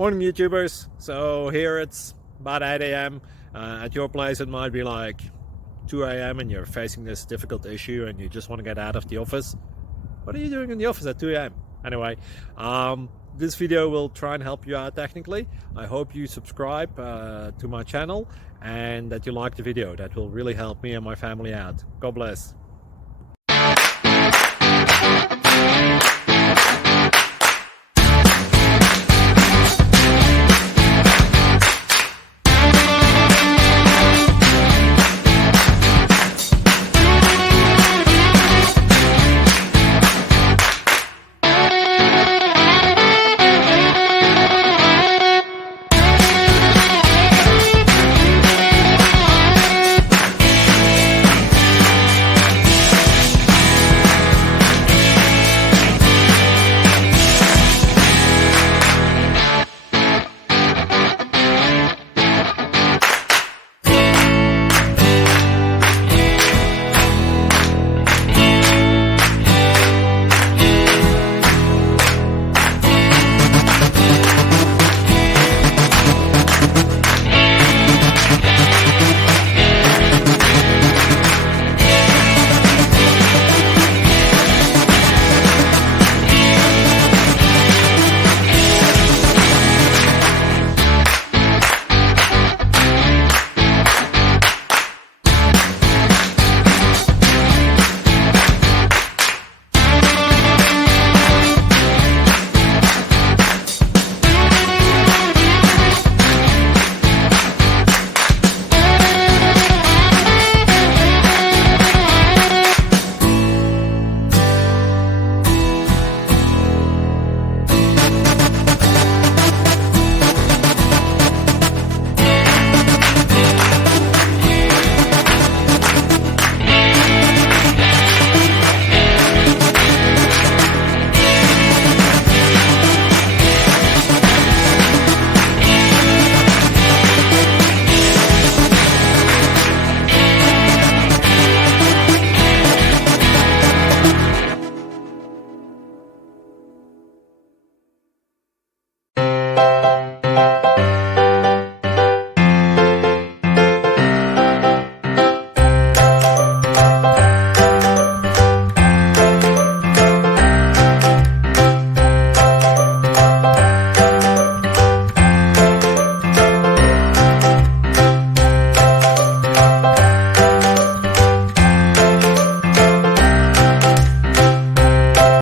Morning YouTubers. So here it's about 8 a.m. At your place it might be like 2 a.m. and you're facing this difficult issue and you just want to get out of the office. What are you doing in the office at 2 a.m.? Anyway, this video will try and help you out technically. I hope you subscribe to my channel and that you like the video. That will really help me and my family out. God bless.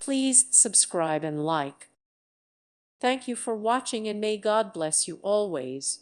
Please subscribe and like. Thank you for watching and may God bless you always.